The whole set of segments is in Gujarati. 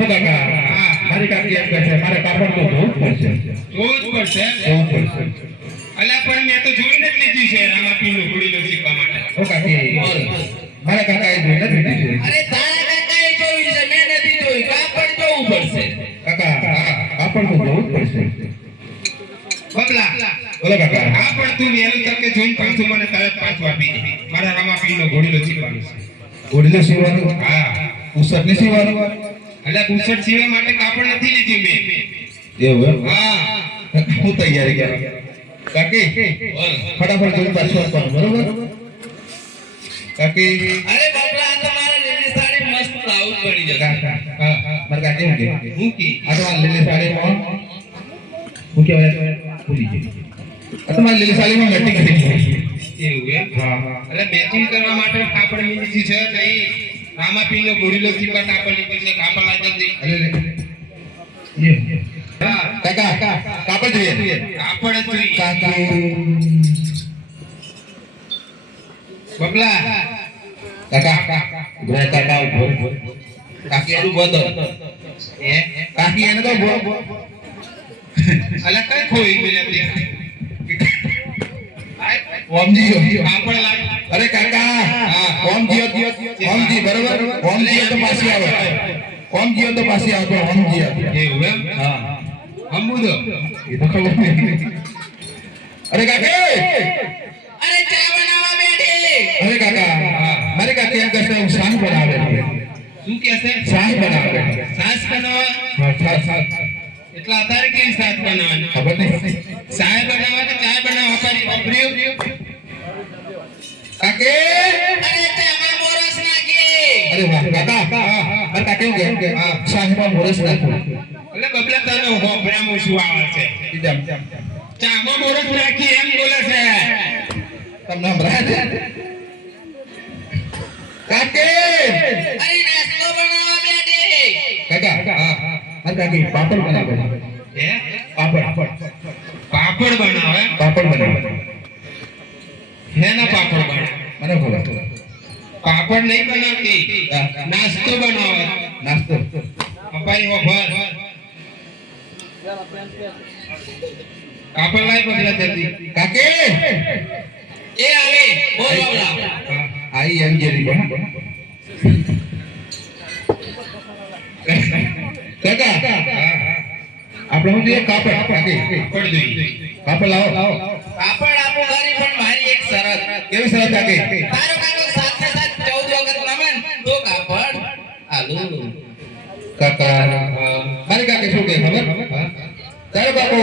હો કાકા મારી કાકી એમ કહે છે મારે કાપડ તો જોવું પડશે અલા પણ મેં તો જોઈને જ લીધી છે રામાપીરનું ઘોડીલો શીખવા માટે હો કાકી મારા કાકા એ જોઈને જ લીધી છે અરે તારા કાકાએ જોયું છે મેં નથી જોયું કાપડ જોવું પડશે કાકા કાપડ તો જોવું પડશે બબલા બોલો કાકા આ પણ તું વહેલું તકે જોઈને પાછું મને તરત પાછું આપી દે મારા રામાપીરનો ઘોડીલો શીખવાનો છે ઘોડીલો સીવવાનું હા ઉસટ ને સીવવાનું અલા બુશર્ટ સીવવા માટે કાપડ નથી લીધી મેં એવું હા હું તૈયારી કરું કાકી ફટાફટ જોઈને પાછું આપવાનું બરોબર કાકી અરે બાપરા આ તમારા લીલી સાડી મસ્ત આઉટ પડી જશે મારે કાકી હું કે હું કી આ તો મારી લીલી સાડીમાં હું કહેવાય ભૂલી ગઈ આ તો મારી લીલી સાડીમાં મેટિંગ થઈ ગઈ એવું એમ હા એટલે મેચિંગ કરવા માટે કાપડ લીધી છે નહીં રામાપીરનો ઘોડીલો શીખવા કાપડ લીધી છે કાપડ આ જલ્દી હા કાકા કાપડ જોઈએ કાપડ જ જોઈએ કાકી બબલા કાકા ઘરે કાકા ઉભો કાકી એનું બોલો એ કાકી એને તો બો અલા કઈ ખોઈ મિલતી ઓમજી કાપડ લાગ અરે કાકા ઓમજી બરોબર ઓમજી તો પાછી આવે ઓમજી તો પાછી આવે ઓમજી એવું એમ હા અમુદો એ તો ખબર નહીં અરે કાકા અરે ચા બનાવવા બેઠી અરે કાકા મારે કાકી એમ કહેશે હું શાન બનાવે શું કહેશે શાન બનાવે સાસ બનાવવા હા છા એટલે અત્યારે કેવી સાસ બનાવવાની ખબર નહીં ચાય બનાવવા કે ચાય બનાવવા કરી વાપર્યું કાકે અરે ચામાં મોરસ નાખી અરે વાહ કાકા મારે કાકી કેમ કે શાહીમાં મોરસ નાખો એટલે બબલા તને હોભરામાં શું આવે છે ચામાં મોરસ નાખી એમ બોલે છે તમને સંભળાય છે કાકે અરે નાસ્તો બનાવવા બેઠી કાકા મારે કાકી પાપડ બનાવે હે પાપડ પાપડ બનાવે પાપડ બનાવે હેના પાપડ બનાવે મને ખબર પાપડ નહીં બનાવતી નાસ્તો બનાવે નાસ્તો અપાઈ હોભર કાપડ લાય બદલા જલ્દી કાકે એ આવી બોલ બાબલા આઈ એમ જેરી બના કાકા આપણે હું જોઈએ કાપડ કાકે કાપડ જોઈએ કાપડ લાવો કાપડ આપો ઘરી પણ મારી એક શરત કેવી સરસ કાકે તારો કાકો સાથે 14 વખત નમે તો કાપડ આલુ કાકા મારી કાકે શું કે ખબર તારો કાકો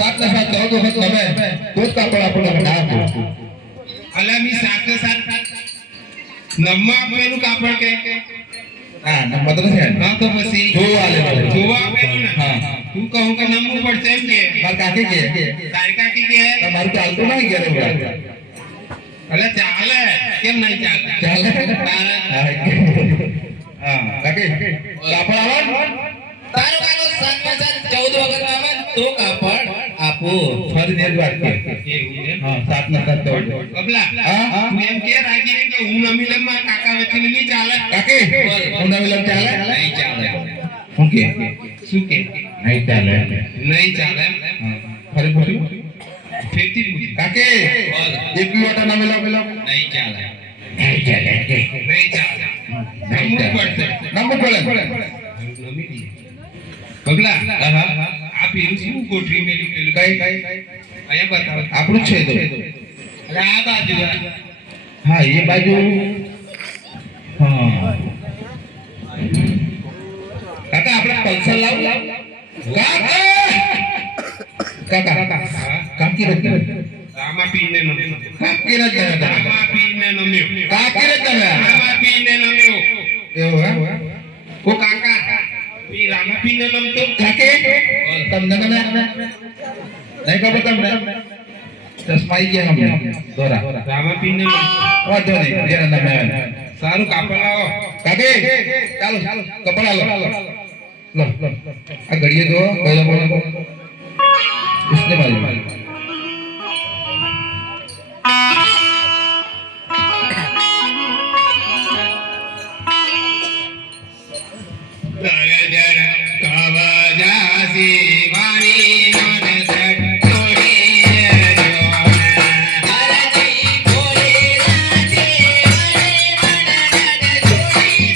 7 ને 7 14 વખત તમે તો જ કાપડ આપણને બનાવો અલામી સાથે સાથ નમ્મા આપેલું કાપડ કે હા નંબર તો છે હા તો પછી જોવા આલે જોવા આપેલું ને હા તું કહું કે નમવું પડશે એમ કે માર કાકી કે તારી કાકી કે તમારું ચાલતું નહીં ઘરે ઉડા અલે ચાલે કેમ નહીં ચાલે ચાલે તારે હા કાકી કાપડ આવો તારો કાકો સાથે 14 વખત નમે તો કાપડ આપો ફરી દેર વાત કે એવું એમ હા 7 ને 7 14 બબલા હા? તું એમ કે રાજી કે હું નમી લમ મારા કાકા વચ્ચે નહીં ચાલે કાકી હું નવી લમ ચાલે નહીં ચાલે હું કે શું કે નહીં ચાલે નહીં ચાલે ફરી પૂછ્યું ફેરથી પૂછ કાકી એક લોટા નવી લમ નહીં ચાલે નહીં ચાલે નહીં ચાલે નમવું પડશે નંબર પડે નમી દઈએ. બબલા આ પેલું શું કોઠરી મેલી પેલું કઈ અહીંયા બતાવ આપણું જ છે તો અરે આ બાજુ હા એ બાજુ હા કાકા આપણે પલ્સર લાવ કાકા કાકા કાકી રજ રામાપીરને નમ્યો કાકી રજ રામાપીરને નમ્યો કાકી રજ રામાપીરને નમ્યો એવું હે ઓ કાકા ઈ રામાપીરને નમતો કાકી તમને તમે નહીં ખબર તમને ચશ્મા આવી ગયા હમણાં દોરા રામાપીરને વાંધો નહીં જેને તમે સારું કાપડ લાવો કાકી ચાલો કપડા લો લો આ ઘડીએ દો બોલો બોલો इसने मारी તારે જરા જીવાની મન છોડી દેજો હરજી ભોળેલા જીવને મને છોડી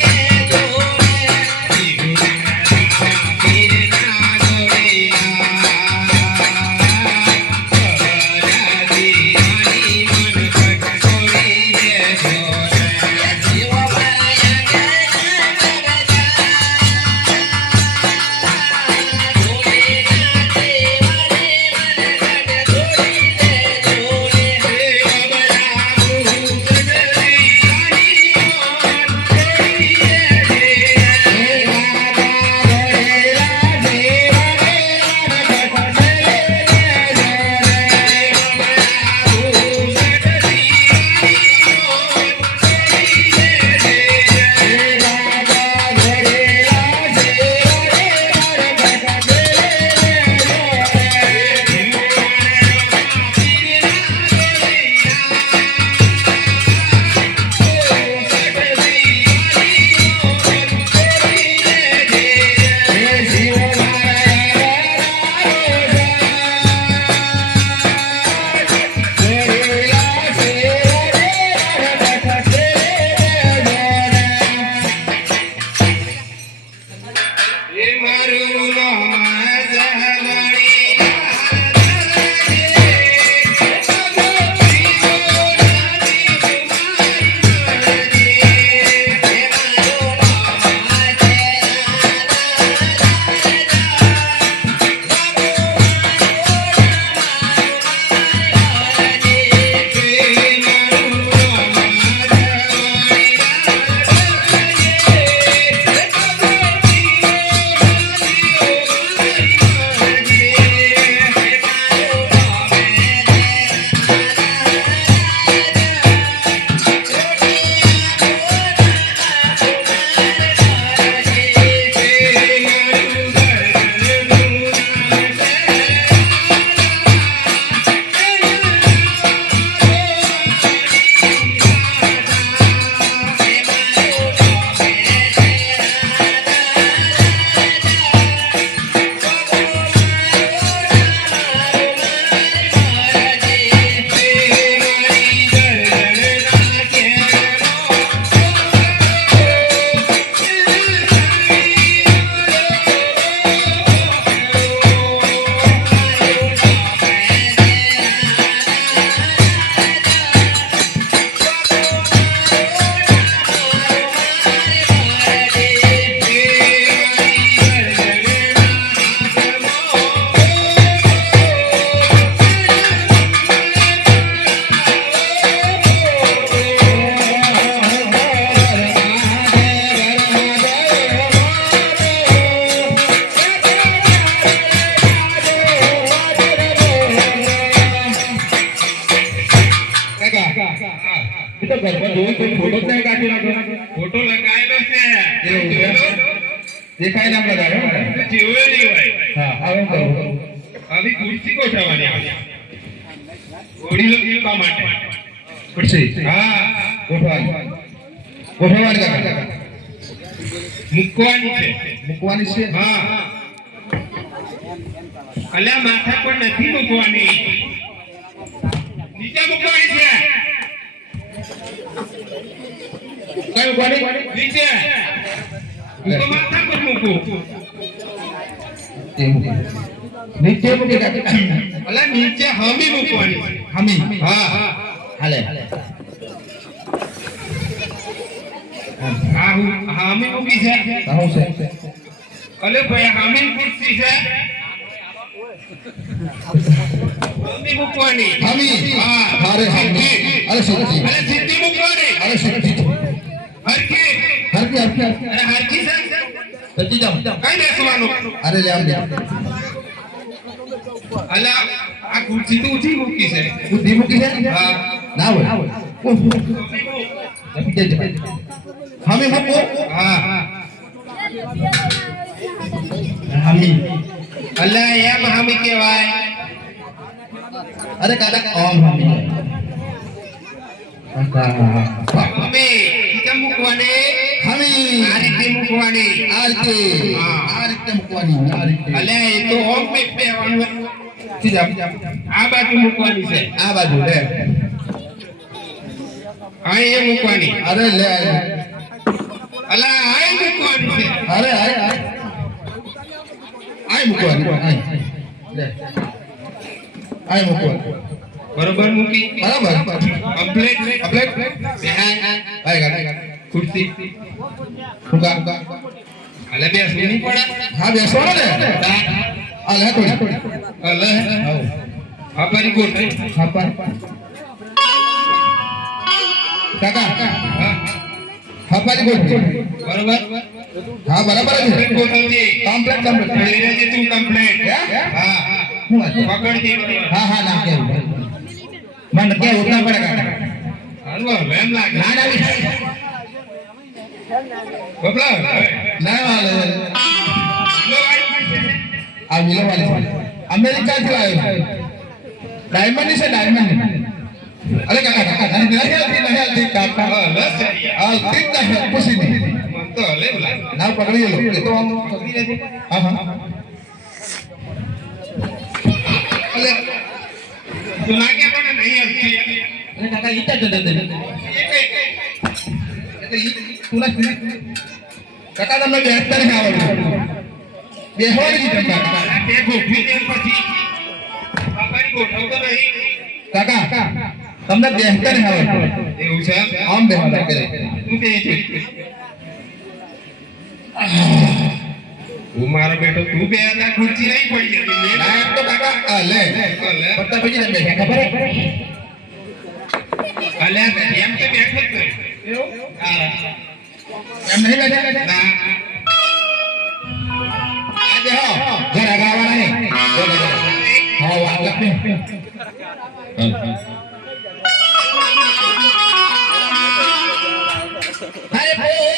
ફોટો લગાવેલો છે એવું છે? દેખાય ના લગાડો જેવો નહીં હોય હા આવું કરું આવી ખુરશી ગોઠવવાની આવે ઘોડીલો જીવવા માટે ખુરશી હા ગોઠવાની કાકા મૂકવાની છે મૂકવાની છે હા અલ્યા માથા પર નથી મૂકવાની નીચે મૂકવાની છે કઈ મૂકવાની નીચે હું તો માથા પર મૂકું એ મૂકી નીચે મૂકી કાકા અલ્યા નીચે હમી મૂકવાની છે હમી હા હાલે હા હું હમી મૂકી છે આવું છે અલે ભાઈ હમી ખુરશી છે હમી મૂકવાની હમી હા અરે હમી અરે સીધી અરે સીધી મૂકવાની અરે સીધી હરકી હરકી હરકી અરે હરકી છે સજી જામ કઈ બેસવાનું અરે લે આમ લે અલા આ ખુરશી તો ઊંચી મૂકી છે બુદ્ધિ મૂકી છે હા ના હોય હમી મૂકો હા હમી અલા એમ હમી કહેવાય અરે કાકા ઓમ હમી કાકા હમી કેમ મૂકવાની હમી આ રીતે મૂકવાની આ રીતે મૂકવાની આ રીતે અલ્યા એ તો ઓમ પેટ પહેવાનું આ બાજુ મૂકવાની છે આ બાજુ લે આ એ મૂકવાની અરે લે અલા આ એ મૂકવાની છે અરે આ મૂકવાની લે આ મૂકવાની બરોબર મૂકી બરાબર કમ્પ્લીટ અપલેટ આય ગાડી ખુરશી ઉગા અલે બેસવું નહીં પડે હા બેસો ને આ લે થોડી અલે આવો આ પરી ગોઠ હા પર કાકા હા હા પાડી ગોઠવી બરોબર હા બરાબર છે ગોઠવજે કમ્પ્લીટ પકડી લેજે તું કમ્પ્લીટ હા હું વાત પકડજે હા હા ના કેવું મને કે ઉતના પડે કાકા હાલો એમ લાગે ના ના બબલા ના વાલે લો આ વિલો વાલે અમેરિકા થી આવ્યો ડાયમંડ છે ડાયમંડ અરે કાકા કાકા નહીં હાલતી કાકા હાલતી જ નહીં પૂછી નહીં મન તો હલે બોલા ના પકડી લો એ તો આમ પકડી લેજે હા હા અલે તું ના કે પણ નહીં હલતી અરે કાકા ઈટા દે દે એ તો ઈ તુલા કાકા તમને બેહતર ને આવડે બેહવાની જ કાકા તે ગોઠવી દે પછી બાપાની ગોઠવતો નહીં કાકા તમને બેહતર ને આવડે એવું છે આમ બેહવા કરે તું કે છે તું મારો બેટો તું બે હતા ખુરશી નહીં પડી હતી ના એમ તો કાકા આ લે પત્તા પછી ને બેઠા ખબર અલે એમ તો બેઠો જ નહીં એમ નહીં બેઠા ના આ દેહો જરા ગાવાના નહીં હા વાત લખને અરે પોતાના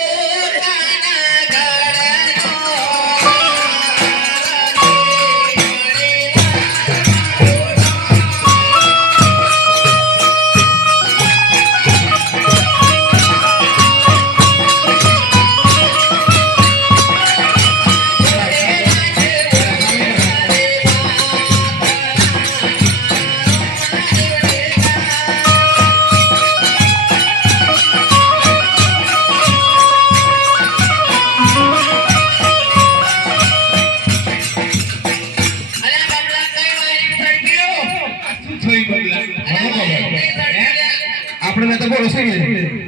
આપણે તો બોલો શું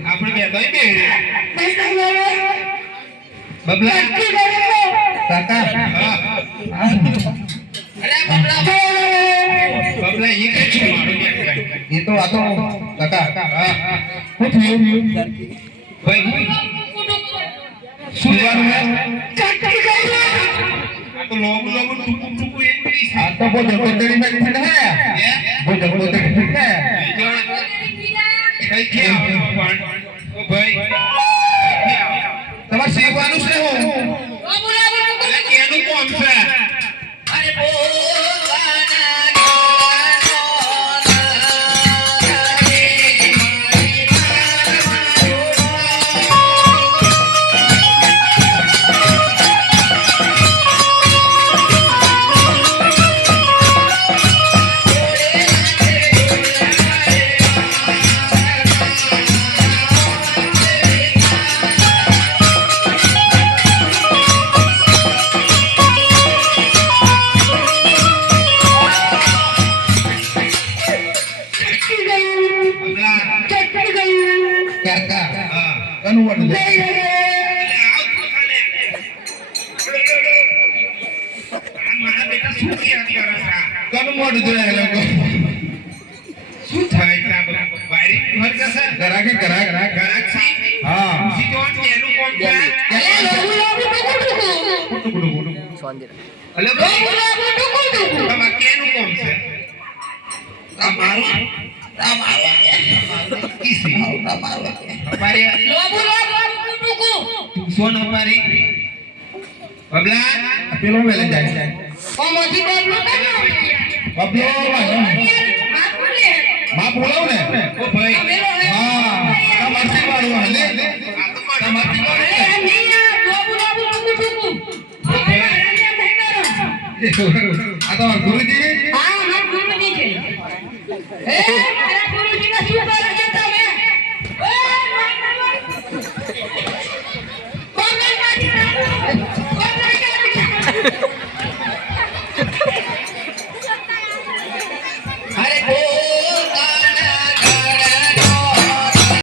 આપણે બે તો બે બબલા કાકા હા બબલા એ કઈ છે મારો બેટો એ તો આ તો કાકા હા શું થયું ભાઈ શું લેવાનું આ તો લોગ લોગ ટુકુ ટુકુ એક પીસ આ તો બહુ જબરદસ્તી में ठीक है બહુ જબરદસ્તી ठीक है કઈ કે આવો પણ ઓ ભાઈ તમારે સીવવાનું છે હું અલે કેનું કોમ છે અરે પોતાના બબલા કાકા હા કનું વડ લે મારા બેટા શું ક્યાં કરે છે કનું વડ જોયા લોકો શું થાય છે વાયરિંગ ઘર કસે ગરાકી ગરાક ઘરાક છે હા સીધો કેનું કોમ છે અલે તમાર કેનું કોમ છે તમારું કીસી અમારે તું સોન અમારી બબલા પેલો વેલે જાય બબલો માં બોલાવ ને ઓ ભાઈ હા તમારથી મારું હલે આ તો મારા તમારથી મારું આ તમારા ગુરુજી હા અમાર ગુરુજી છે એ